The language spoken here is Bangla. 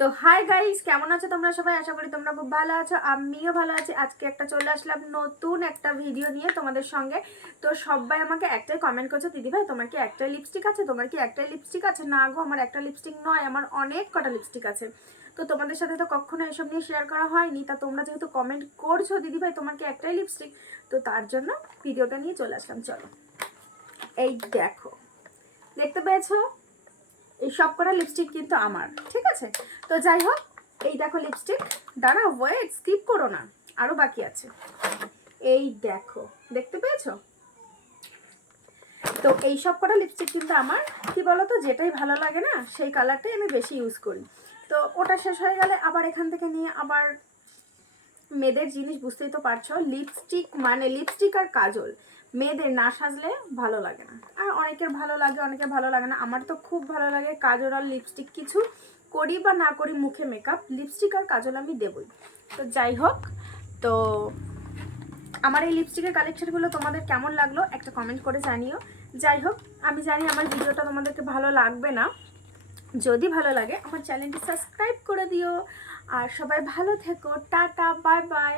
তো হাই গাইস, কেমন আছো তোমরা সবাই? আশা করি তোমরা খুব ভালো আছো, আমিও ভালো আছি। আজকে একটা চলে আসলাম নতুন একটা ভিডিও নিয়ে তোমাদের সঙ্গে। তো সবাই আমাকে একটাই কমেন্ট করছে, দিদি ভাই তোমার কি একটাই লিপস্টিক আছে? তোমার কি একটাই লিপস্টিক আছে? না গো, আমার একটা লিপস্টিক নয়, আমার অনেক কটা লিপস্টিক আছে। তো তোমাদের সাথে তো কখনো এসব নিয়ে শেয়ার করা হয়নি। তা তোমরা যেহেতু কমেন্ট করছো দিদি ভাই তোমার কি একটাই লিপস্টিক, তো তার জন্য ভিডিওটা নিয়ে চলে আসলাম। চলো, এই দেখো, দেখতে পেয়েছো? এই সব কটা লিপস্টিক কিন্তু আমার, ঠিক আছে? তো যাই হোক, এই দেখো লিপস্টিক। দাঁড়াও, ওয়েট, স্কিপ করো না, আরো বাকি আছে। এই দেখো, দেখতে পেয়েছো? তো এই সব কটা লিপস্টিক কিন্তু আমার। কি বলতো, যেটাই ভালো লাগে না সেই কালারটাই আমি বেশি ইউজ করি। তো ওটা শেষ হয়ে গেলে আবার এখান থেকে নিয়ে আবার মেয়েদের জিনিস, বুঝতেই তো পারছো, লিপস্টিক মানে লিপস্টিক আর কাজল মেয়েদের না সাজলে ভালো লাগে না। আর অনেকের ভালো লাগে, অনেকের ভালো লাগে না। আমার তো খুব ভালো লাগে কাজল আর লিপস্টিক, কিছু করি বা না করি মুখে মেকআপ, লিপস্টিক আর কাজল আমি দেবই। তো যাই হোক, তো আমার এই লিপস্টিকের কালেকশনগুলো তোমাদের কেমন লাগলো একটা কমেন্ট করে জানিও। যাই হোক, আমি জানি আমার ভিডিওটা তোমাদেরকে ভালো লাগবে না। যদি ভালো লাগে আমার চ্যানেলটি সাবস্ক্রাইব করে দিও। আর সবাই ভালো থেকো, টাটা, বাই বাই।